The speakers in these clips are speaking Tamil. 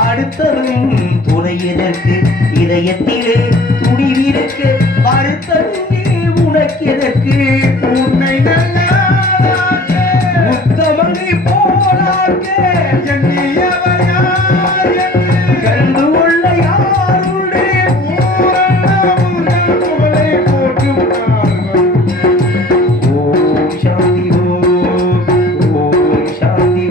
அடுத்தவன் துணையதற்கு இதயத்திலே துணிவிற்கு அடுத்தவனே உனக்கெதற்கு உன்னை நல்ல உத்தமனை போலாக்க எண்ணியவர் யார் கண்டு கொள்ள யாருடைய புகழை போட்டு ஓம் சாந்தி ஓம் சாந்தி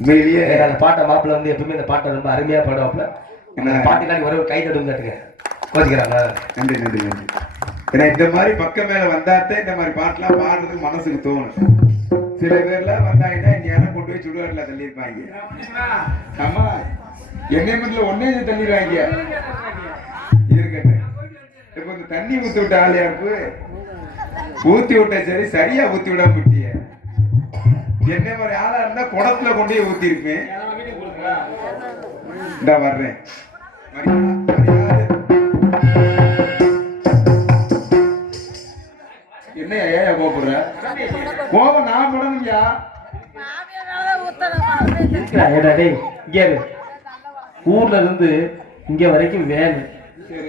உண்மையிலேயே அந்த பாட்டை மாப்பிள்ள வந்து எப்பவுமே இந்த பாட்டை ரொம்ப அருமையா பாடுவாப்புல. இந்த பாட்டுக்காண்டி ஒரு கை தடும் கேட்டுங்க கோச்சிக்கிறாங்க. நன்றி நன்றி நன்றி. ஏன்னா இந்த மாதிரி பக்கம் மேல வந்தாத்தே இந்த மாதிரி பாட்டுலாம் பாடுறதுக்கு மனசுக்கு தோணும். சில பேர்லாம் வந்தாங்கன்னா இந்த இடம் கொண்டு போய் சுடுகாட்டுல தள்ளியிருப்பாங்க. ஆமா எண்ணெய் மதுல ஒன்னே தள்ளிடுவாங்க. இருக்கட்டும். இப்ப இந்த தண்ணி ஊத்தி விட்ட ஆளியாப்பு ஊத்தி விட்ட சரி சரியா ஊத்தி விடாம விட்டிய. என்ன மாதிரி ஆளா இருந்தா குடத்துல கொண்டே ஊத்தி இருப்பேன். இந்த வர்றேன். என்ன ஏயா கோபுற கோபம் நான் படணுங்கயா. ஊர்ல இருந்து இங்க வரைக்கும் வேணும்.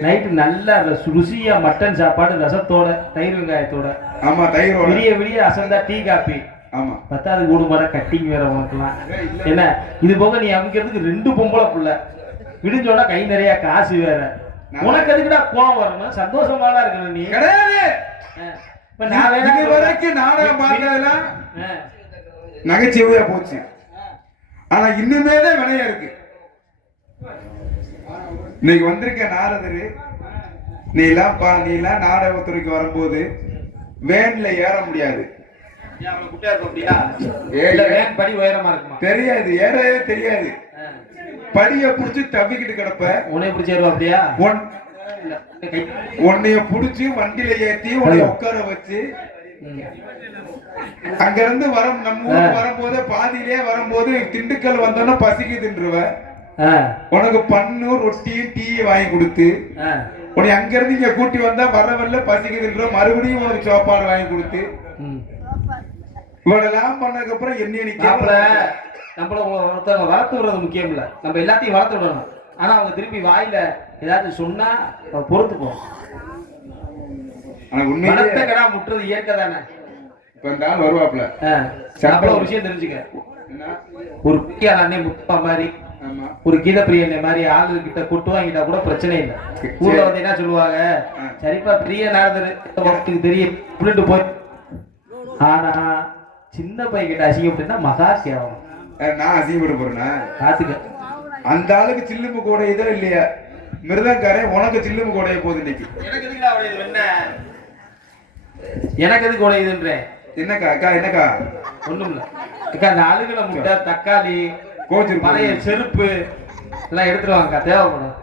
நைட்டு நல்லா ருசியா மட்டன் சாப்பாடு ரசத்தோட தயிர் வெங்காயத்தோட. ஆமா தயிரோட விடிய விடிய அசந்தா டீ காப்பி. ஆமா பத்தாவது கூடு மாட கட்டிங் வேற உனக்குலாம் என்ன. இது போக நீ அமைக்கிறதுக்கு 2 பொம்பளை புள்ள விடிஞ்சோட கை நிறைய காசு வேற. உனக்கு எதுக்குடா கோவம் வரணும்? சந்தோஷமா தான் இருக்கணும் நீ. கிடையாது இது வரைக்கும் நாடகம் பார்த்ததெல்லாம் நகைச்சுவையா போச்சு. ஆனா இன்னுமே தான் வினையா இருக்கு. இன்னைக்கு வந்திருக்க நாரதரு நீ எல்லாம் நாடகத்துறைக்கு வரும்போது வேன்ல ஏற முடியாது. தெரியாது ஏறவே தெரியாது. படிய புடிச்சு தவிக்கிட்டு கிடப்ப. உன்னைய புடிச்சு ஏறுவா அப்படியா? உன்னைய புடிச்சு வண்டியில ஏத்தி உன்னைய உட்கார வச்சு அங்க இருந்து நம்ம ஊருக்கு வரும்போது பாதியிலே வரும்போது திண்டுக்கல் வந்தோன்னா பசிக்கு தின்றுவ. உனக்கு பண்ணு ரொட்டி டீ வாங்கி கொடுத்து உன்னை அங்க இருந்து இங்க கூட்டி வந்தா வரவல்ல பசிக்குதுன்ற மறுபடியும் உனக்கு சாப்பாடு வாங்கி கொடுத்து இவ்வளவு பண்ணதுக்கு அப்புறம் என்ன நம்மள ஒருத்தவங்க வளர்த்து விடுறது முக்கியம் இல்ல, நம்ம எல்லாத்தையும் வளர்த்து விடணும். ஆனா அவங்க திருப்பி வாயில ஏதாவது சொன்னா பொறுத்துப்போம். வளர்த்தக்கடா முட்டுறது இயற்கை தானே. இப்ப இந்த ஆள் வருவாப்ல ஒரு விஷயம் தெரிஞ்சுக்க, ஒரு பிரியா அண்ணே முப்பா மாதிரி ஒரு கீத பிரியனை மாதிரி ஆளு கிட்ட கொட்டு வாங்கிட்டா கூட பிரச்சனை இல்லை. ஊர்ல வந்து என்ன சொல்லுவாங்க, சரிப்பா பிரிய நேரத்துக்கு தெரியும் போய். ஆனா சின்ன பையன் கிட்ட அசிங்கப்பட்டுனா மகா கேவலம். நான் அசிங்கப்பட போறேன்னா காத்துக்க. அந்த ஆளுக்கு சில்லும்பு கூடையதோ இல்லையா, மிருதங்காரே உனக்கு சில்லும்பு கூடைய போகுது இன்னைக்கு. எனக்கு எதுக்கு உடையுதுன்றேன். என்னக்கா அக்கா என்னக்கா ஒண்ணும் இல்ல அக்கா, அந்த அழுகுன முட்டை தக்காளி கோச்சு பழைய செருப்பு எல்லாம் எடுத்துருவாங்க, தேவைப்படும்.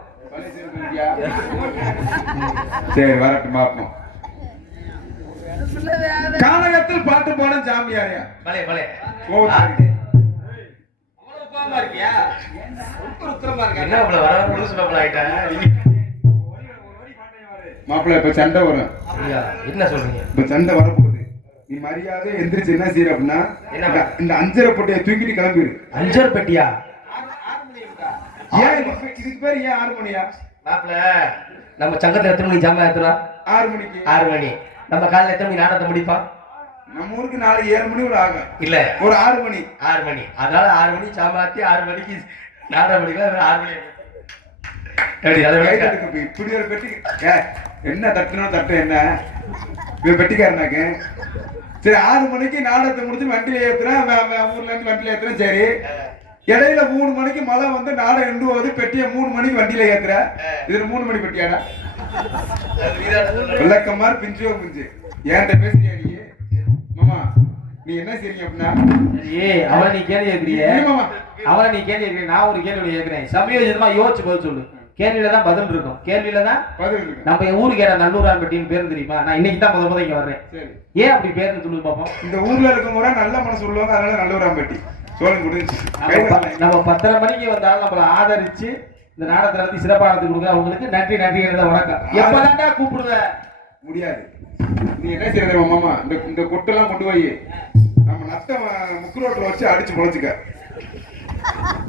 சரி வரட்டும் பார்ப்போம். கானகத்தில் பாட்டு பாட சாமியாரியா பலே பலே மாப்பிள்ள இப்ப சண்டை வரும். என்ன சொல்றீங்க? இப்ப சண்டை வரப்போகுது. நீ மரியாதை எந்திரிச்சு என்ன செய்யற அப்படின்னா இந்த அஞ்சரை பெட்டியை தூக்கிட்டு கிளம்பிடு. அஞ்சரை பெட்டியா? ஏன் இதுக்கு பேர் ஏன் 6 மணியா? மாப்பிள்ள நம்ம சங்கத்துல எத்தனை மணி ஜாமான் ஏத்துறோம்? 6 மணிக்கு. 6 மணி. நம்ம காலையில எத்தனை மணி நாடகத்தை முடிப்போம்? நம்ம ஊருக்கு நாளை 7 மணி கூட ஆகும். இல்ல ஒரு 6 மணி. 6 மணி. அதனால 6 மணி சாமாத்தி 6 மணிக்கு நாடகம் முடிக்கலாம். 6 மணி இப்படி ஒரு பெட்டி என்ன தட்டுனோ தட்டு என்ன பெட்டிக்காரனாக்கு. சரி 6 மணிக்கு நாடகத்தை முடிச்சு வண்டியில ஏத்துறேன், ஊர்ல இருந்து வண்டியில ஏத்துறேன். சரி இடையில 3 மணிக்கு மழை வந்து நாடகம் ரெண்டு போகுது, பெட்டியை 3 மணிக்கு வண்டியில ஏத்துற. இதுல 3 மணி பெட்டியாடா? விளக்கமாறு பிஞ்சோ பிஞ்சு ஏன்ட்ட பேசுறியா நீ? மாமா நீ என்ன செய்றீங்க அப்படின்னா, அவனை நீ கேள்வி கேட்கிறிய, அவனை நீ கேள்வி கேட்கிற, நான் ஒரு கேள்வி கேட்கிறேன். சமயோஜிதமா யோசிச்சு பதில் சொல்லு. கேள்வியில தான் பதில் இருக்கும், கேள்வியில தான் பதில் இருக்கும். நம்ம ஊருக்கு ஏற நல்லூரான்பட்டின்னு பேர் தெரியுமா? நான் இன்னைக்கு தான் முத இங்க வர்றேன். ஏன் அப்படி பேருந்து சொல்லு பாப்போம். இந்த ஊர்ல இருக்கவங்க நல்ல மனசு சொல்லுவாங்க, அதனால நல்லூரான்பட்டி சோழன் முடிஞ்சு. நம்ம 10:30 மணிக்கு வந்தாலும் நம்மள ஆதரிச்சு இந்த நாடகத்தை நடத்தி சிறப்பானது கொடுக்க அவங்களுக்கு நன்றி நன்றி வணக்கம். எப்பதான்டா கூப்பிடுவ? முடியாது. நீ என்ன செய்யற மாமா, இந்த கொட்டெல்லாம் கொண்டு போய் நம்ம நத்த முக்கு ரோட்ல வச்சு அடிச்சு பொழைச்சுக்க.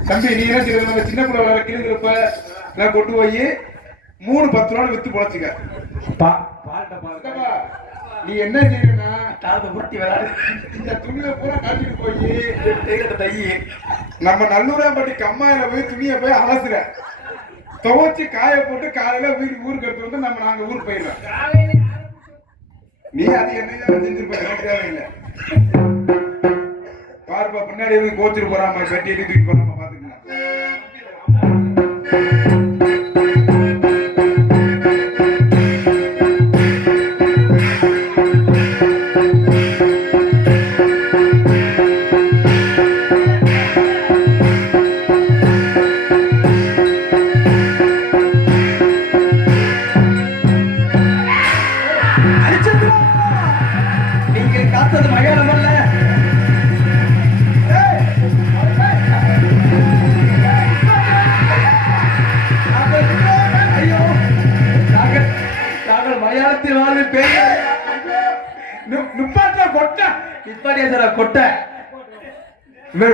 தம்பி நீ என்ன செய்யறது, நம்ம சின்ன பிள்ளை கிழங்குறப்ப நான் கொண்டு போய் 3-10 ரூபா வித்து பொழைச்சுக்க. நீ என்ன செய்யறா தாளத்தை உருட்டி விளையாடு. இந்த துணியை பூரா காட்டிட்டு போய் நம்ம நல்லூராம்பட்டி கம்மாயில போய் துணியை போய் அலசுற, துவைச்சு காய போட்டு காலையில ஊருக்கு எடுத்து வந்து நாங்க ஊருக்கு போயிடுறோம். நீ அது என்ன செஞ்சிருப்ப இல்லை பாருப்பா. பின்னாடி கோச்சிட்டு போறாம பெட்டி எடுத்து தூக்கி போறாம பாத்துக்கலாம்.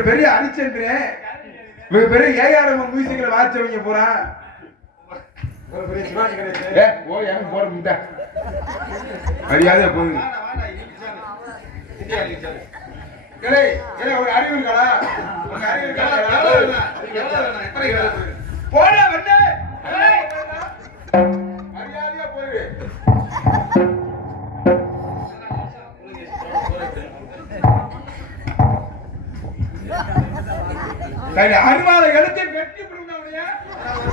பெரிய அரிச்சந்திர பெரிய ஏஆர்எம் மியூசிக்ல வாச்சவங்க போறா மரியாதை போகுது. ஒரு அறிவு இருக்கா? போட வந்து மரியாதையா போயிரு. அறுவாத எடுத்து வெட்டி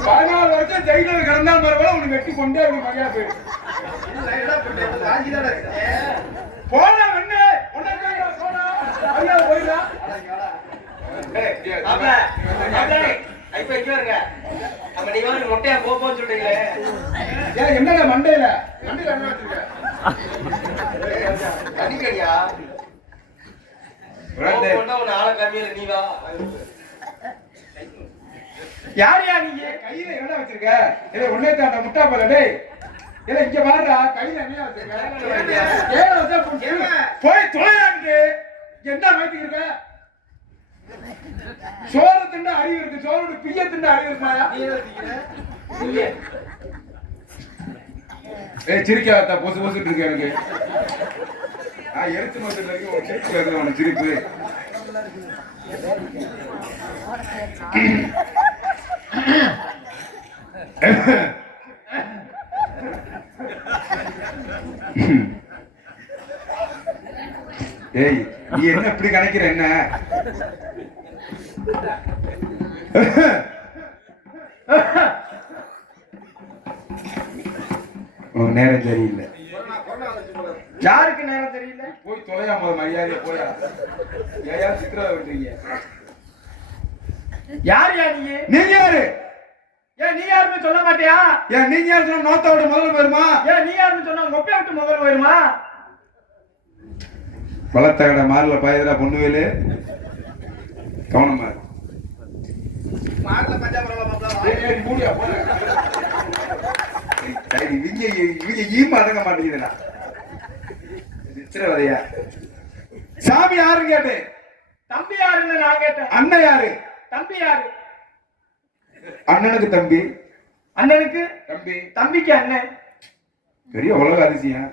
14 வருஷம் ஜெயில கிடந்தால் மறுபடியும் உனக்கு வெட்டி கொண்டே அவனுக்கு மரியாதை போயிரு. போன வெண்ணே போயிடா. மொட்டையா போன்னு சொல்றீங்களே, என்னங்க மண்டையில அடிக்கடியா யாரியா நீ? கையில என்ன வச்சிருக்க? இதை ஒன்னே தாண்டா முட்டா போல டேய். இல்ல இங்க பாருடா, கையில என்ன வச்சிருக்க? ஏன் வச்சா போய் தொலையாங்க. என்ன வைத்திட்டு இருக்க? சோறு தின்ன அறிவு இருக்கு, சோறு பிய்ய தின்ன அறிவு இருக்குமாயா? ஏய் சிரிக்காத, பொசு பொசுட்டு இருக்கு எனக்கு. நான் எடுத்து மட்டும் வரைக்கும் ஒரு சிரிப்பு வருது உனக்கு சிரிப்பு. ஏய் நீ என்ன இப்படி கணக்கிற என்ன? உன் நேரம் சரியில்லை. யாருக்கு நேரம் தெரியல? போய் தொலையாம மரியாதையா போயா. ஏயா சித்திரவதை விட்டுறீங்க? யாரியா நீ? நீங்க யாரு? ஏன் நீ யாருன்னு சொல்ல மாட்டியா? ஏன் நீங்க யாரு சொன்னா நோத்த விட்டு முதல்ல போயிருமா? ஏன் நீ யாருன்னு சொன்னா மொப்பை விட்டு முதல்ல போயிருமா? வளர்த்த கடை மாறல பாயதுரா பொண்ணுவேலு. கவனமா இரு. மாறல பஞ்சாபரவா ஏய் மூடியா போற. இவங்க ஈம அடங்க மாட்டேங்குதுடா. சித்திரவதையா. சாமி யாருன்னு கேட்டேன். தம்பி யாருன்னு நான் கேட்டேன். அண்ணன் யாரு? தம்பி யாரு? அண்ணனுக்கு தம்பி. அண்ணனுக்கு தம்பி. தம்பிக்கு அண்ணன். பெரிய உலக அதிசயம்.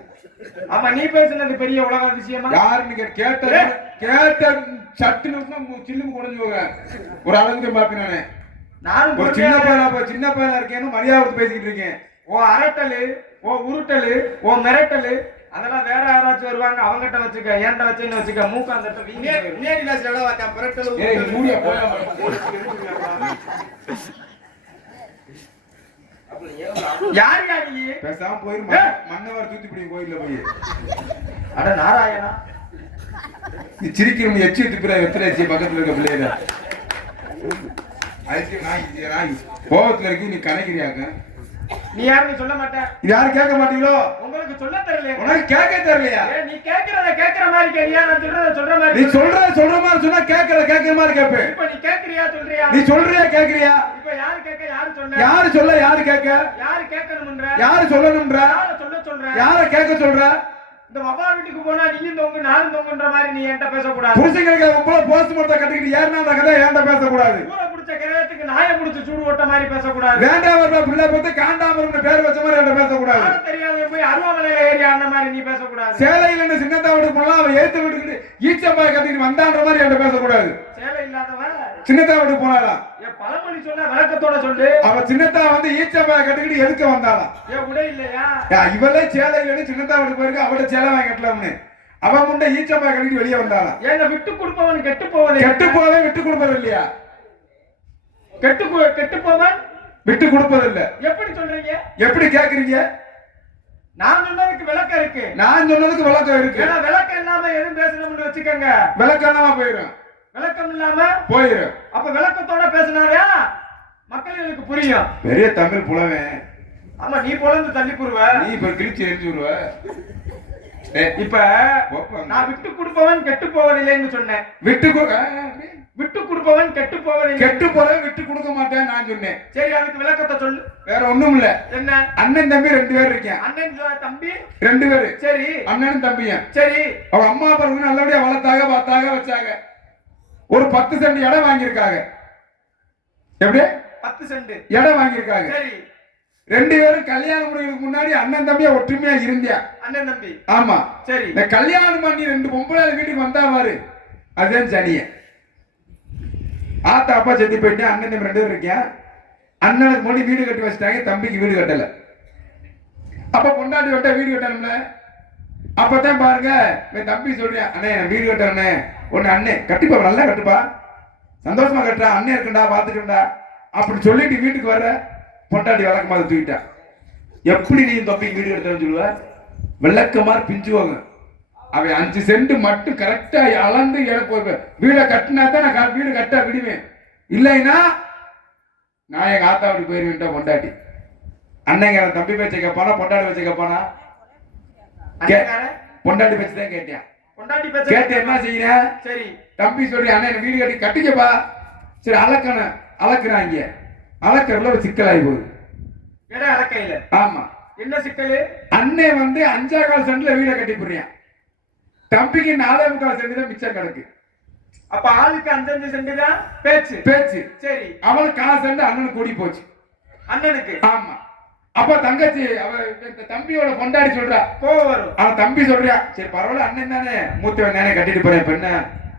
ஆமா நீ பேசுனது பெரிய உலக அதிசயமா? யாருன்னு கேட்ட சட்டுன்னு சில்லுமு குறைஞ்சு போக ஒரு அளவுக்கு பாப்பேன் நானு. நானும் ஒரு சின்ன பையனா இருக்கேன்னு மரியாதை பேசிக்கிட்டு இருக்கேன். ஓ அரட்டலு, ஓ உருட்டலு, ஓ மிரட்டலு அதெல்லாம் வேற யாராச்சும் வருவாங்க, அவங்ககிட்ட வச்சுக்க. ஏன்ட்ட வச்சுன்னு வச்சுக்க. மூக்க அந்த யார் யாரு? பேசாம போயிரு. மன்னவர் தூத்துக்குடி கோயில்ல போய். அட நாராயணா, நீ சிரிக்கிறவங்க எச்சி துப்புற எத்தனை எச்சி பக்கத்துல இருக்க பிள்ளைங்க நாய் கோபத்துல இருக்கு. நீ கணக்கிறியாக்க? நீ யாருன்னு சொல்ல மாட்டேன். யாரும் கேட்க மாட்டீங்களோ? உங்களுக்கு சொல்ல தெரியல. உனக்கு கேட்க தெரியலையா? நீ கேக்குறத கேக்குற மாதிரி கேளியா? நான் சொல்ற மாதிரி. நீ சொல்ற மாதிரி சொன்னா கேக்குற மாதிரி கேப்பேன். இப்ப நீ கேக்குறியா சொல்றியா? நீ சொல்றியா கேக்குறியா? இப்ப யாரு கேட்க யாரு சொல்ற? யாரு சொல்ல யாரு கேட்க? யாரு கேட்கணும்ன்ற? யாரு சொல்லணும்ன்ற? யார சொல்ற? யார கேட்க சொல்ற? இந்த அப்பா வீட்டுக்கு போனா நீயும் தொங்கு நானும் தொங்குன்ற மாதிரி நீ என்கிட்ட பேசக்கூடாது. புருஷங்களுக்கு உங்களை போஸ்ட் மார்ட்டம் கட்டிக்கிட்டு ஏறினா அந்த கதை ஏன்டா பேசக்கூடாது? ஊரை பிடிச்ச கிரகத்துக்கு நாயை பிடிச்ச சூடு ஓட்ட மாதிரி பேசக்கூடாது. வேண்டாம் பிள்ளை பார்த்து காண்டாமருன்னு பேர் வச்ச மாதிரி என்கிட்ட பேசக்கூடாது. தெரியாத போய் அருவாமலையில ஏறி அந்த மாதிரி நீ பேசக்கூடாது. சேலையில இருந்து சின்னத்தா வீட்டுக்கு போனா அவன் ஏத்து வீட்டுக்கு ஈச்சப்பாய் கட்டிட்டு வந்தான்ற மாதிரி என்கிட்ட பேசக்கூடாது. சேலை இல்லாதவன் சின்னத்தா வீட்டுக்கு போனாலாம் பழமொழி சொன்ன விளக்கத்தோட சொல்லு. அவ சின்னத்தா வந்து ஈச்சப்பாய் கட்டிக்கிட்டு எதுக்க வந்தாலாம்? உடை இல்லையா? இவளே சேலையில இருந்து சின்னத்தா வீட்டுக்கு போயிருக்கு. அவட சேலை வாங்கி கட்டலாம்னு அவன் முன்ன ஈச்சப்பாய் கட்டிட்டு வெளியே வந்தாலாம். ஏங்க விட்டு கொடுப்பவன் கெட்டு போவதே. கெட்டு போவே விட்டு கொடுப்பது இல்லையா? கெட்டு போவன் விட்டு கொடுப்பது இல்ல. எப்படி சொல்றீங்க? எப்படி கேக்குறீங்க? நான் சொன்னதுக்கு விளக்கம் இருக்கு. நான் சொன்னதுக்கு விளக்கம் இருக்கு. ஏன்னா விளக்கம் இல்லாம எதுவும் பேசணும்னு வச்சுக்கோங்க. விளக்கம் இல்லாம போயிடும். விளக்கம் இல்லாம போயிடும். அப்ப விளக்கத்தோட பேசினாரியா மக்களுக்கு புரியும். பெரிய தமிழ் புலவன். ஆமா நீ புலந்து தள்ளி போடுவ. நீ இப்ப கிழிச்சு எரிஞ்சு விடுவ. இப்ப நான் விட்டு கொடுப்பவன் கெட்டு போவதில்லைன்னு சொன்னேன். விட்டு கொடுப்பவன் கெட்டு போவதில்லை. கெட்டு போறவன் விட்டு கொடுக்க மாட்டேன் நான் சொன்னேன். சரி அதுக்கு விளக்கத்தை சொல்லு. வேற ஒண்ணும் இல்ல. என்ன? அண்ணன் தம்பி 2 பேர் இருக்கேன். அண்ணன் தம்பி 2 பேரு. சரி அண்ணனும் தம்பியும். சரி அவ அம்மா அப்பா நல்லபடியா வளர்த்தாக பார்த்தாக வச்சாங்க. ஒரு 10 சென்ட் இடம் வாங்கியிருக்காங்க. எப்படி? 10 சென்ட் இடம் வாங்கியிருக்காங்க. சரி 2 பேரும் கல்யாணம் முடிவுக்கு முன்னாடி அண்ணன் தம்பியா ஒற்றுமையா இருந்தியா? அண்ணன் தம்பி. ஆமா சரி. இந்த கல்யாணம் பண்ணி 2 பொம்பளை வீட்டுக்கு வந்தா பாரு அதுதான் சனிய. ஆத்தா அப்பா செத்து போயிட்டு அண்ணன் தம்பி 2 பேரும் இருக்கேன். அண்ணனுக்கு முன்னாடி வீடு கட்டி வச்சுட்டாங்க, தம்பிக்கு வீடு கட்டல. அப்ப பொண்டாட்டி விட்ட வீடு கட்டணும்ல. அப்பதான் பாருங்க என் தம்பி சொல்றேன், அண்ணே வீடு கட்டணே. ஒண்ணு அண்ணே கட்டிப்பா நல்லா கட்டுப்பா, சந்தோஷமா கட்டுறா, அண்ணன் இருக்குண்டா பாத்துக்கண்டா அப்படி சொல்லிட்டு வீட்டுக்கு வர பொண்டாட்டி விளக்கமா தூக்கிட்டா. எப்படி நீ தம்பி வீடு கட்டணும்னு சொல்லுவ? விளக்கமாறு பிஞ்சுவாங்க. அவன் 5 சென்ட் மட்டும் கரெக்டா அளந்து வீட கட்டினா தான் நான் வீடு கட்ட விடுவேன். இல்லைன்னா நான் எங்க ஆத்தா அப்படி போயிருவேன். பொண்டாட்டி அண்ணங்க தம்பி பேச்ச கேட்பானா பொண்டாட்டி பேச்ச கேட்பானா? பொண்டாட்டி பேச்சு தான் கேட்டேன். பொண்டாட்டி பேச்ச கேட்டு என்ன செய்யற? சரி தம்பி சொல்றேன், அண்ணன் வீடு கட்டி கட்டிக்கப்பா. சரி அளக்கணும், அளக்குறாங்க. அளக்கறதுல ஒரு சிக்கலாகி போகுது. இடம் அளக்கையில. ஆமா. என்ன சிக்கல்? அண்ணே வந்து 5.25 சென்ட்ல வீட கட்டி போடுறான். தம்பிக்கு 4.25 சென்ட் தான் மிச்சம் கிடக்கு. அப்ப ஆளுக்கு 5 சென்ட் தான் பேச்சு. சரி. அவனுக்கு 1/4 சென்ட் அண்ணனுக்கு கூடி போச்சு. அண்ணனுக்கு. ஆமா. அப்ப தங்கச்சி அவ தம்பியோட கொண்டாடி சொல்றா, கோவம் வரும். அவன் தம்பி சொல்றியா, சரி பரவாயில்ல அண்ணன் தானே மூத்தவன் தானே கட்டிட்டு போறேன் பெண்ண,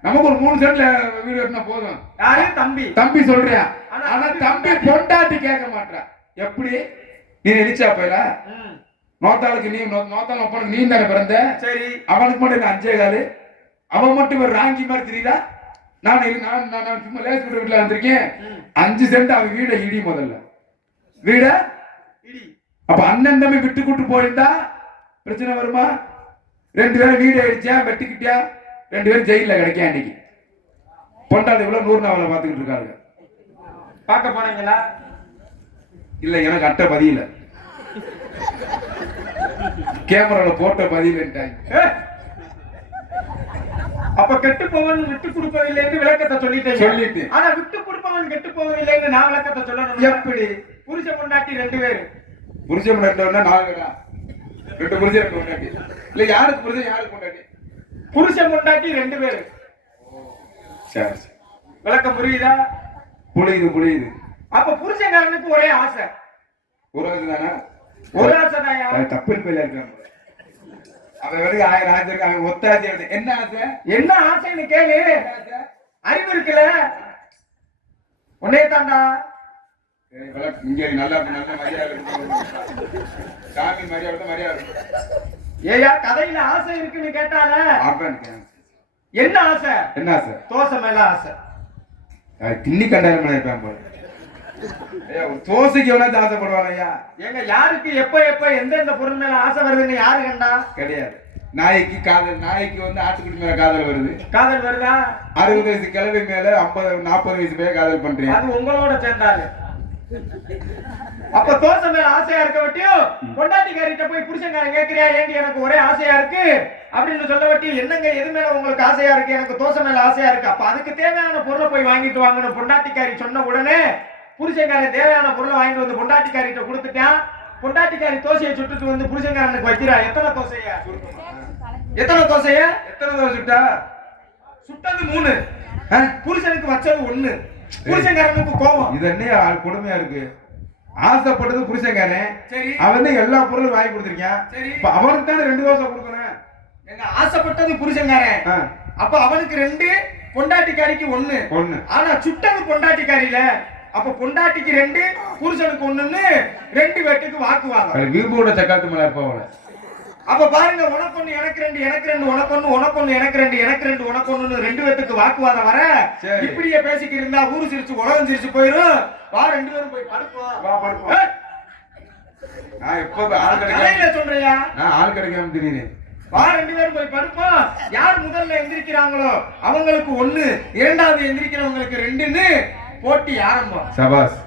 நமக்கு ஒரு 3 சென்ட்ல வீடு கட்டினா போதும். யாரு? தம்பி. தம்பி சொல்றியா. ஆனா தம்பி பொண்டாட்டி கேட்க மாட்டா. எப்படி நீ நினைச்சா போயில நோத்தாளுக்கு நீ நோத்தாள் ஒப்பனுக்கு நீ தானே பிறந்த. சரி. அவனுக்கு மட்டும் 5.25, அவன் மட்டும் ஒரு ராங்கி மாதிரி தெரியுதா. நான் சும்மா லேஸ் வீட்டுல வந்திருக்கேன். 5 சென்ட் அவன் வீட இடி, முதல்ல வீட இடி. அப்ப அண்ணன் தம்பி விட்டு கூட்டு போயிருந்தா பிரச்சனை வருமா? 2 பேரும் வீடு அடிச்சா வெட்டிக்கிட்டியா, 2 பேரும் ஜெயில கிடைக்க. அன்னைக்கு பொண்டாட்டி இவ்வளவு 100 நாவலை பாத்துக்கிட்டு இருக்காங்க. பார்க்க போனீங்களா? இல்ல, எனக்கு அட்டை பதியல, கேமரால போட்ட பதியலன்ட்டாங்க. அப்ப கெட்டு போவன் விட்டு கொடுப்பதில்லைன்னு விளக்கத்தை சொல்லிட்டு, ஆனா விட்டு கொடுப்பவன் கெட்டு போவதில்லைன்னு நான் விளக்கத்தை சொல்லணும். எப்படி? புருஷன் பொண்டாட்டி 2 பேரு. புருஷன் பொண்டாட்டினா 4 பேரா? 2 புருஷன் 2 பொண்டாட்டி. இல்ல யாருக்கு புருஷன் யாருக்கு பொண்டாட்டி? புருஷன் பொண்டாட்டி 2 பேரு. சரி, விளக்கம் புரியுதா? புரியுது. அப்ப புருஷன்காரனுக்கு ஒரே ஆசை. ஒரு ஆசை தானே? ஒரு ஆசை தான். தப்பில் போயில இருக்காங்க. அவன் வேலைக்கு 1000 ஆசை இருக்கு. அவன் ஒத்தாசை. என்ன ஆசை? என்ன ஆசைன்னு கேளு. அறிவு இருக்குல்ல, உன்னே தாண்டா. இங்க நல்ல மரியாதை சாமி மரியாதை. ஏயா கதையில ஆசை இருக்குன்னு கேட்டால என்ன ஆசை? என்ன ஆசை? தோசை மேல ஆசை. திண்ணி கண்டாயம் இருப்பேன் போல. தோசைக்கு எவ்வளவு ஆசைப்படுவாங்க ஐயா? எங்க யாருக்கு எப்ப எந்தெந்த பொருள் மேல ஆசை வருதுன்னு யாரு கண்டா? கிடையாது. நாய்க்கு காதல், நாய்க்கு வந்து ஆட்டுக்குட்டி மேல காதல் வருது. காதல் வருதா? 60 வயசு கிழவி மேல 50-40 வயசு பேர் காதல் பண்றீங்க. அது உங்களோட சேர்ந்தாரு. அப்ப தோசை மேல ஆசையா இருக்க வட்டியும் பொண்டாட்டிக்காரிட்ட போய் புருஷன்காரன் கேட்கிறியா, ஏண்டி எனக்கு ஒரே ஆசையா இருக்கு அப்படின்னு சொல்ல வட்டி, என்னங்க எது மேல உங்களுக்கு ஆசையா இருக்கு? எனக்கு தோசை மேல ஆசையா இருக்கு. அப்ப அதுக்கு தேவையான பொருளை போய் வாங்கிட்டு வாங்கணும். பொண்டாட்டிக்காரி சொன்ன உடனே புருஷன்காரன் தேவையான பொருளை வாங்கிட்டு வந்து பொண்டாட்டிக்காரிட்ட கொடுத்துட்டான். பொண்டாட்டிக்காரி தோசையை சுட்டுட்டு வந்து புருஷன்காரனுக்கு வைக்கிறா. எத்தனை தோசையா சுட்டா? சுட்டது 3, புருஷனுக்கு வச்சது 1. புருஷன்காரனுக்கு கோபம். இது என்ன கொடுமையா இருக்கு? ஆசைப்பட்டது புருஷன்காரன், சரி, அவன் எல்லா பொருளும் வாங்கி கொடுத்திருக்கான். சரி, அவனுக்கு தானே 2 தோசை கொடுக்கணும். எங்க ஆசைப்பட்டது புருஷன்காரன், அப்ப அவனுக்கு 2, பொண்டாட்டிக்காரிக்கு 1. ஆனா சுட்டது பொண்டாட்டிக்காரியில. அப்ப பொண்டாட்டிக்கு 2, புருஷனுக்கு 1ன்னு 2 பேருக்கு வாக்குவாதம். வீபோட சக்காத்து மேல இருப்பவள. அப்ப பாருங்க, உனக்கு 1 எனக்கு 2, எனக்கு 2 உனக்கு 1, உனக்கு 1 எனக்கு 2, எனக்கு 2 உனக்கு 1ன்னு 2 பேருக்கு வாக்குவாதம் வர, இப்படியே பேசிக்கிட்டு இருந்தா ஊரு சிரிச்சு உலகம் சிரிச்சு போயிரும். வா 2 பேரும் போய் படுப்போம். வா படுப்போம். நான் எப்ப ஆள் கிடைக்காம சொல்றியா? நான் ஆள் கிடைக்காம தெரியுறேன். வா 2 பேரும் போய் படுப்போம். யார் முதல்ல எந்திரிக்கிறாங்களோ அவங்களுக்கு 1, இரண்டாவது எந்திரிக்கிறவங்களுக்கு 2ன்னு போட்டி ஆரம்பம். சபாஸ்.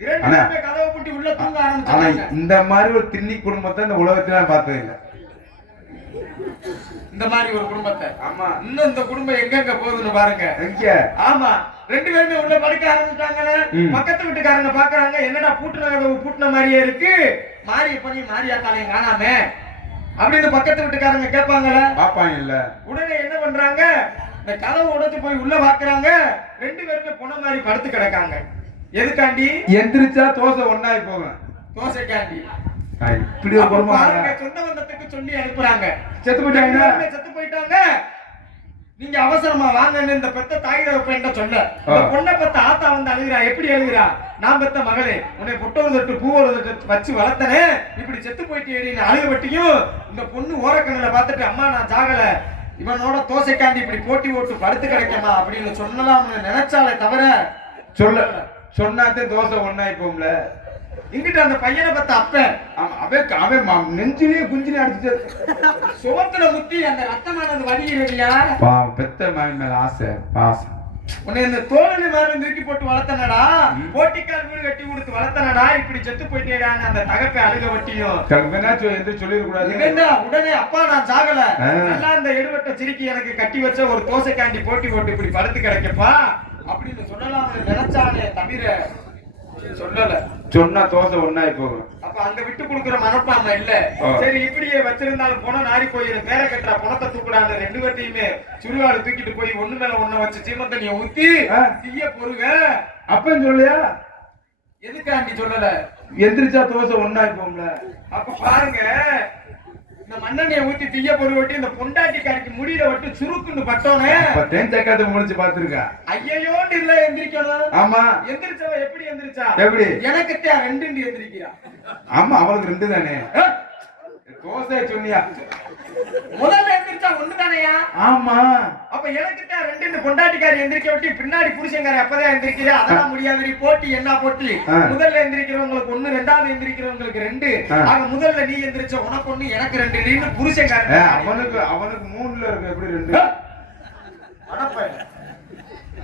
கதவை பூட்டி உள்ள தூங்க ஆரம்பிச்சாங்க. இந்த மாதிரி ஒரு திண்ணி குடும்பத்தை இந்த உலகத்துல நான் பார்த்தது இல்லை. இந்த மாதிரி ஒரு குடும்பத்தை. ஆமா, இன்னும் இந்த குடும்பம் எங்க போகுதுன்னு பாருங்க. எங்க? ஆமா, 2 பேருமே உள்ள படுக்க ஆரம்பிச்சாங்க. பக்கத்து வீட்டுக்காரங்க பாக்குறாங்க, என்னடா பூட்டின மாதிரியே இருக்கு, மாரிய பண்ணி மாரியாத்தாலையும் காணாம அப்படின்னு பக்கத்து வீட்டுக்காரங்க கேட்பாங்கல்ல, பாப்பாங்க இல்ல. உடனே என்ன பண்றாங்க, இந்த கதவை உடைச்சு போய் உள்ள பாக்குறாங்க. 2 பேருமே பொண்ண மாதிரி படுத்து கிடக்காங்க. எதுக்காண்டி? எந்திரிச்சா தோசை ஒண்ணாய் போகும். தோசைக்காண்டி. இப்படி ஒரு குடும்பம். சொந்த பந்தத்துக்கு சொல்லி அனுப்புறாங்க. செத்து போயிட்டாங்க. நீங்க அவசரமா வாங்கன்னு இந்த பெத்த தாய் தகப்பன்ட்ட சொல்ல. இந்த பொண்ணை பெத்த ஆத்தா வந்து அழுகிறா. எப்படி அழுகிறா? நான் பெத்த மகளே, உன்னை பொட்டொரு தொட்டு பூவொரு தொட்டு வச்சு வளர்த்தனே, இப்படி செத்து போயிட்டேன்னு அழுகப்பட்டியும் இந்த பொண்ணு ஓரக்கண்ணுல பார்த்துட்டு, அம்மா நான் சாகல, இவனோட தோசைக்காண்டி இப்படி போட்டி ஓட்டு படுத்து கிடைக்குமா அப்படின்னு சொல்லலாம்னு நினைச்சாலே தவிர சொன்னாத்தே தோசை ஒண்ணாய் போகும்ல. இங்கிட்ட அந்த பையனை பத்த அப்ப அவன் நெஞ்சிலேயே குஞ்சிலே அடிச்சு சுவத்துல முத்தி அந்த ரத்தமானது வடிகிறதியா. பெத்த மகன் மேல ஆசை பாசம். உன்னை இந்த தோழனை மேல தூக்கி போட்டு வளர்த்தனடா, போட்டிக்கால் வீடு கட்டி கொடுத்து வளர்த்தனடா, இப்படி செத்து போயிட்டேடான்னு அந்த தகப்பை அழுக வட்டியும் சொல்லிடக்கூடாது. உடனே அப்பா நான் சாகல, நல்லா இந்த எடுவட்ட சிரிக்கி எனக்கு கட்டி வச்ச ஒரு தோசைக்காண்டி போட்டி போட்டு இப்படி படுத்து கிடைக்கப்பா அப்படின்னு சொல்லலாம் நினைச்சானே தவிர சொல்லல. சொன்னா தோசை ஒண்ணாயி போகும். அப்ப அங்க விட்டு கொடுக்குற மனப்பான்மை இல்ல. சரி இப்படியே வச்சிருந்தாலும் போன நாரி போயிரு. பேர கட்டுறா பணத்தை தூக்குறாங்க. ரெண்டு பேர்த்தையுமே சுடுகாடு தூக்கிட்டு போய் ஒண்ணு மேல ஒண்ணு வச்சு சீம தண்ணிய ஊத்தி தீய பொறுங்க. அப்பன்னு சொல்லியா? எதுக்காண்டி சொல்லல? எந்திரிச்சா தோசை ஒண்ணாயி போகும்ல. அப்ப பாருங்க, இந்த மண்ணெண்ணைய ஊத்தி தீய பொறு வெட்டி இந்த பொண்டாட்டிக்காரிக்கு முடியில விட்டு சுருக்குன்னு பட்டோனே தேன் சக்கரத்தை முடிச்சு பாத்துருக்கா. ஐயோன்னு இல்ல எந்திரிக்கணும். ஆமா, எந்திரிச்சவ எப்படி எந்திரிச்சா? எப்படி? எனக்கு ரெண்டு எந்திரிக்கிறா. ஆமா, அவளுக்கு ரெண்டு தானே. தோசை சொன்னியா? முதல்ல எந்திரிச்சா ஒண்ணு தானையா? ஆமா. அப்ப எனக்கு ரெண்டு பொண்டாட்டிக்காரி எந்திரிக்க விட்டு பின்னாடி புருஷங்காரி அப்பதான் எந்திரிக்கிறா. அதெல்லாம் முடியாது. போட்டி என்ன போட்டி? முதல்ல எந்திரிக்கிறவங்களுக்கு ஒண்ணு, ரெண்டாவது எந்திரிக்கிறவங்களுக்கு ரெண்டு. ஆக முதல்ல நீ எந்திரிச்ச உனக்கு ஒண்ணு எனக்கு ரெண்டு. நீ புருஷங்காரி அவனுக்கு மூணுல இருக்கு. எப்படி ரெண்டு?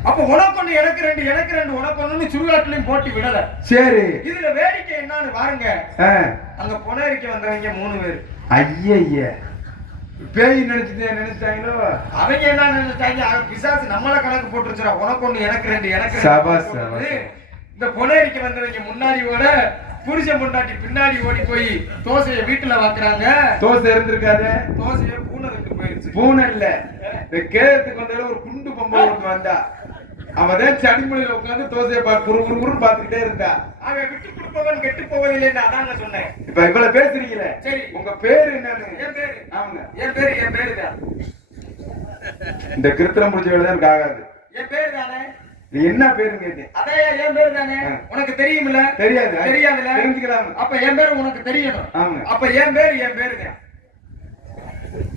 அப்ப உனக்கு ஒண்ணு எனக்கு ரெண்டு, எனக்கு ரெண்டு உனக்கு ஒண்ணு சுடுகாட்டுலயும் போட்டி விடல. சரி, இதுல வேடிக்கை என்னன்னு பாருங்க. அங்க பொனரிக்க வந்தவங்க 3 பேர். ஐய பேய் நினைச்சாங்களோ? அவங்க என்ன நினைச்சாங்க? பிசாசு நம்மள கணக்கு போட்டுருச்சுடா. உனக்கு ஒண்ணு எனக்கு ரெண்டு, எனக்கு இந்த பொனரிக்க வந்தவங்க முன்னாடி ஓட, புருஷன் பொண்டாட்டி பின்னாடி ஓடி போய் தோசையை வீட்டுல வாக்குறாங்க. தோசை இருந்திருக்காது. தோசையை பூனை விட்டு போயிருச்சு. பூனை இல்ல, இந்த கேரத்துக்கு வந்தாலும் ஒரு குண்டு பொம்பளை ஒன்று வந்தா. அவதான் சடிமொழியில உட்காந்து தோசையை குறுகுறுன்னு பாத்துக்கிட்டே இருந்தா. அவன் விட்டு கொடுப்பவன் கெட்டு போவதில்லைன்னு அதான் சொன்னேன். இப்ப இவ்வளவு பேசுறீங்களே, சரி உங்க பேரு என்னன்னு? என் பேரு. ஆமாங்க, என் பேரு தான். இந்த கிருத்திரம் முடிஞ்ச வேலை தான் ஆகாது. என் பேரு தானே. நீ என்ன பேரு கேட்டேன்? அதே என் பேரு தானே. உனக்கு தெரியுமில்ல? தெரியாது. தெரியாதுல? தெரிஞ்சுக்கலாம். அப்ப என் பேரு உனக்கு தெரியணும். ஆமாங்க. அப்ப என் பேரு தான்.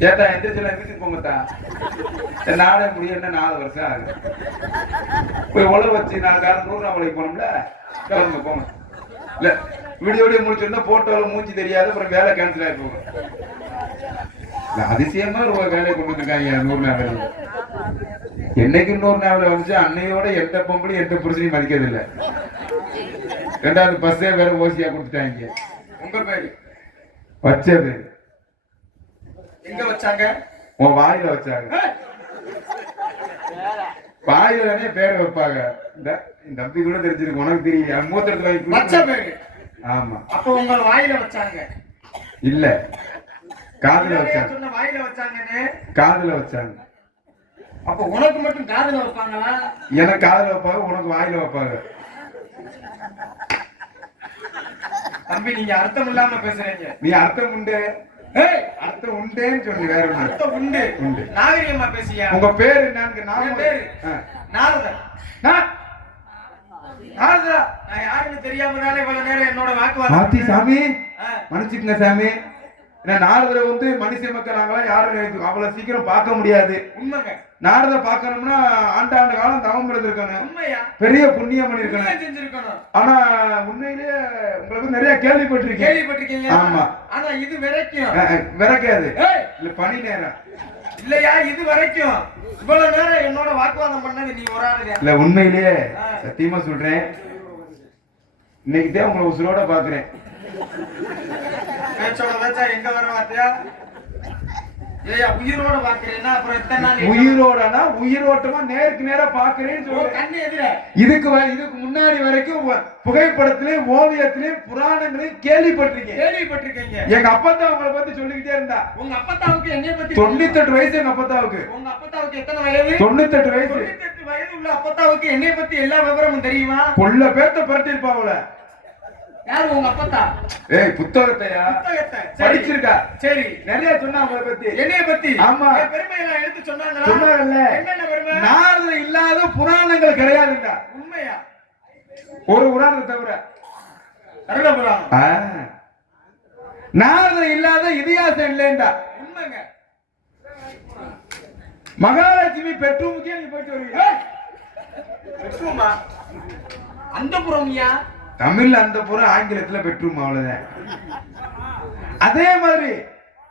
ஏட்டா எந்திரிச்சல வீட்டுக்கு போங்கத்தா. நாளே முடிய 4 வருஷம் ஆகுது. போய் உழவு வச்சு 4 காலம் 100 ரூபா உழைக்கு போனோம்ல. கிளம்புங்க போங்க. இல்ல வீடியோ முடிச்சிருந்தா போட்டோல மூஞ்சி தெரியாது. அப்புறம் வேலை கேன்சல் ஆகி போகும். அதிசயமா ஒரு வேலையை கொண்டு வந்துருக்காங்க 100 நாள். என்னைக்கு 100 நாள் வந்துச்சு, அன்னையோட எந்த பொம்பளையும் எந்த புருஷனையும் மதிக்கிறது இல்ல. 2வது பஸ்ஸே வேற ஓசியா கொடுத்துட்டாங்க. உங்க பேரு வச்சது எங்க வச்சாங்க? உன் வாயில வச்சாங்க. வாயில தானே பேரை வைப்பாங்க. இந்த தம்பி கூட தெரிஞ்சிருக்கு, உனக்கு தெரியும். மூத்தத்துல வச்ச பேரு. ஆமா. அப்ப உங்க வாயில வச்சாங்க இல்ல, காதுல வச்சாங்க. சொன்ன வாயில வச்சாங்கன்னு காதுல வச்சாங்க. அப்ப உனக்கு மட்டும் காதுல வைப்பாங்களா? எனக்கு காதுல வைப்பாங்க, உனக்கு வாயில வைப்பாங்க. தம்பி நீங்க அர்த்தம் இல்லாம பேசுறீங்க. நீ அர்த்தம் உண்டு, அர்த்தம் உண்டேன்னு சொல்லி வேற அர்த்தம் உண்டு. உண்டு நாகரிகமா பேசியா? உங்க பேரு என்னன்னு? நான் பேரு நாரதன். நாரதா நான் யாருன்னு தெரியாம தானே இவ்வளவு நேரம் என்னோட வாக்குவாதம். சாமி மன்னிச்சுக்கங்க சாமி. நாரதரை வந்து மனுஷ மக்கள் நாங்களாம் யாரும் அவ்வளவு சீக்கிரம் பார்க்க முடியாது. உண்மைங்க. நாரத பாக்கணும்னா ஆண்டாண்டு காலம் தவம் இருந்திருக்கணும். உண்மையா? பெரிய புண்ணியம் பண்ணிருக்கணும், செஞ்சிருக்கணும். ஆனா உண்மையிலேயே உங்களுக்கு நிறைய கேள்விப்பட்டிருக்கீங்க. ஆமா, ஆனா இது வரைக்கும் விரைக்காது. இல்ல பனி நேரம் இல்லையா? இது வரைக்கும் இவ்வளவு நேரம் என்னோட வாக்குவாதம் பண்ணது நீ ஒரு ஆளு இல்ல. உண்மையிலேயே சத்தியமா சொல்றேன், இன்னைக்குதான் உங்களை உசுரோட பாக்குறேன். எங்க வர வார்த்தையா? உயிரோட பாக்குறேன்னா அப்புறம் எத்தனை நாள்? உயிரோடனா உயிரோட்டமா நேருக்கு நேரா பாக்குறேன்னு சொல்ல. கண்ணு எதிர இதுக்கு முன்னாடி வரைக்கும் புகைப்படத்திலையும் ஓவியத்திலையும் புராணங்களையும் கேள்விப்பட்டிருக்கீங்க. எங்க அப்பத்தா உங்களை பத்தி சொல்லிக்கிட்டே இருந்தா. உங்க அப்பத்தாவுக்கு என்னைய பத்தி 98 வயசு. எங்க அப்பத்தாவுக்கு. உங்க அப்பத்தாவுக்கு எத்தனை வயது? 98 வயசு. 98 வயது உள்ள அப்பத்தாவுக்கு என்னைய பத்தி எல்லா விவரமும் தெரியுமா? கொல்ல பேத்த பரட்டிருப்பாவுல. யாரு உங்க அப்பத்தா? ஏய் புத்தகத்தையா? புத்தகத்தை படிச்சிருக்கா? சரி, நிறைய சொன்னா உங்களை பத்தி. என்னைய பத்தி? ஆமா. பெருமை எல்லாம் எடுத்து சொன்னாங்களா? சொன்னாங்கல்ல. என்னென்ன பெருமை? நாரதர் இல்லாத புராணங்கள் கிடையாதுங்க. உண்மையா? ஒரு புராணம் தவிர. கருட புராணம். நாரதர் இல்லாத இதிகாசம் இல்லைண்டா. உண்மைங்க. மகாலட்சுமி பெட்ரூமுக்கே நீ போயிட்டு வருவீங்க. பெட்ரூமா? அந்த புறம்யா? தமிழ்ல அந்த புறம், ஆங்கிலத்துல பெட்ரூம். அவ்வளவுதான். அதே மாதிரி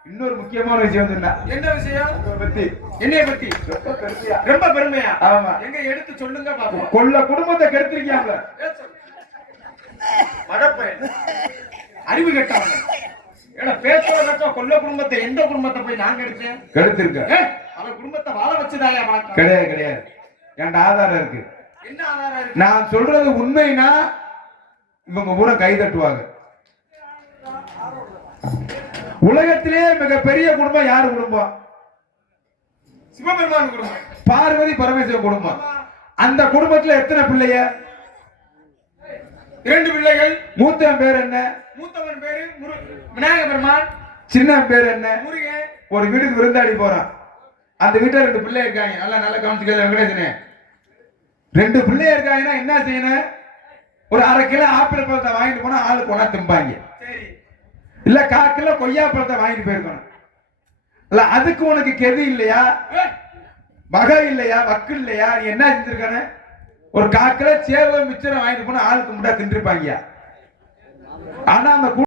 இன்னொரு முக்கியமான விஷயம் சொன்னா. என்ன விஷயம்? பத்தி. என்னைய பத்தி ரொம்ப பெருமையா? ஆமா. எங்க எடுத்து சொல்லுங்க பாப்போம். கொல்ல குடும்பத்தை கெடுத்திருக்கீங்க. மடப்பையன் அறிவு கெட்டவங்க. ஏடா பேசுறத கொல்ல குடும்பத்தை எந்த குடும்பத்தை போய் நாங்க எடுத்தேன்? கெடுத்திருக்க. அவன் குடும்பத்தை வாழ வச்சதாயா வணக்கம்? கிடையாது. என்கிட்ட ஆதாரம் இருக்கு. என்ன ஆதாரம் இருக்கு? நான் சொல்றது உண்மைனா இவங்க பூரா கை தட்டுவாங்க. உலகத்திலே மிகப்பெரிய குடும்பம் யாரு குடும்பம்? சிவபெருமான் குடும்பம், பார்வதி பரமேஸ்வரன் குடும்பம். அந்த குடும்பத்துல எத்தனை பிள்ளைய? 2 பிள்ளைகள். மூத்தவன் பேர் என்ன? மூத்தவன் பேரு விநாயக பெருமான், சின்னவன் பேர் என்ன? முருகன். ஒரு வீட்டுக்கு விருந்தாடி போறான். அந்த வீட்டுல 2 பிள்ளை இருக்காங்க. நல்லா கவனிச்சுக்க வெங்கடேசனே. 2 பிள்ளை இருக்காங்கன்னா என்ன செய்யணும்? ஒரு 1/2 கிலோ ஆப்பிள் பழத்தை வாங்கிட்டு போனா ஆளுக்கு ஒண்ணா திம்பாங்க. சரி. இல்ல 1/4 கிலோ கொய்யா பழத்தை வாங்கிட்டு போயிருக்கணும். இல்ல அதுக்கு உனக்கு கெதி இல்லையா? வகை இல்லையா? வக்கு இல்லையா? நீ என்ன செஞ்சிருக்கானு? ஒரு 1/4 கிலோ சேவை மிச்சரை வாங்கிட்டு போனா ஆளுக்கு முட்டா தின்றுப்பாங்க. ஆனா அந்த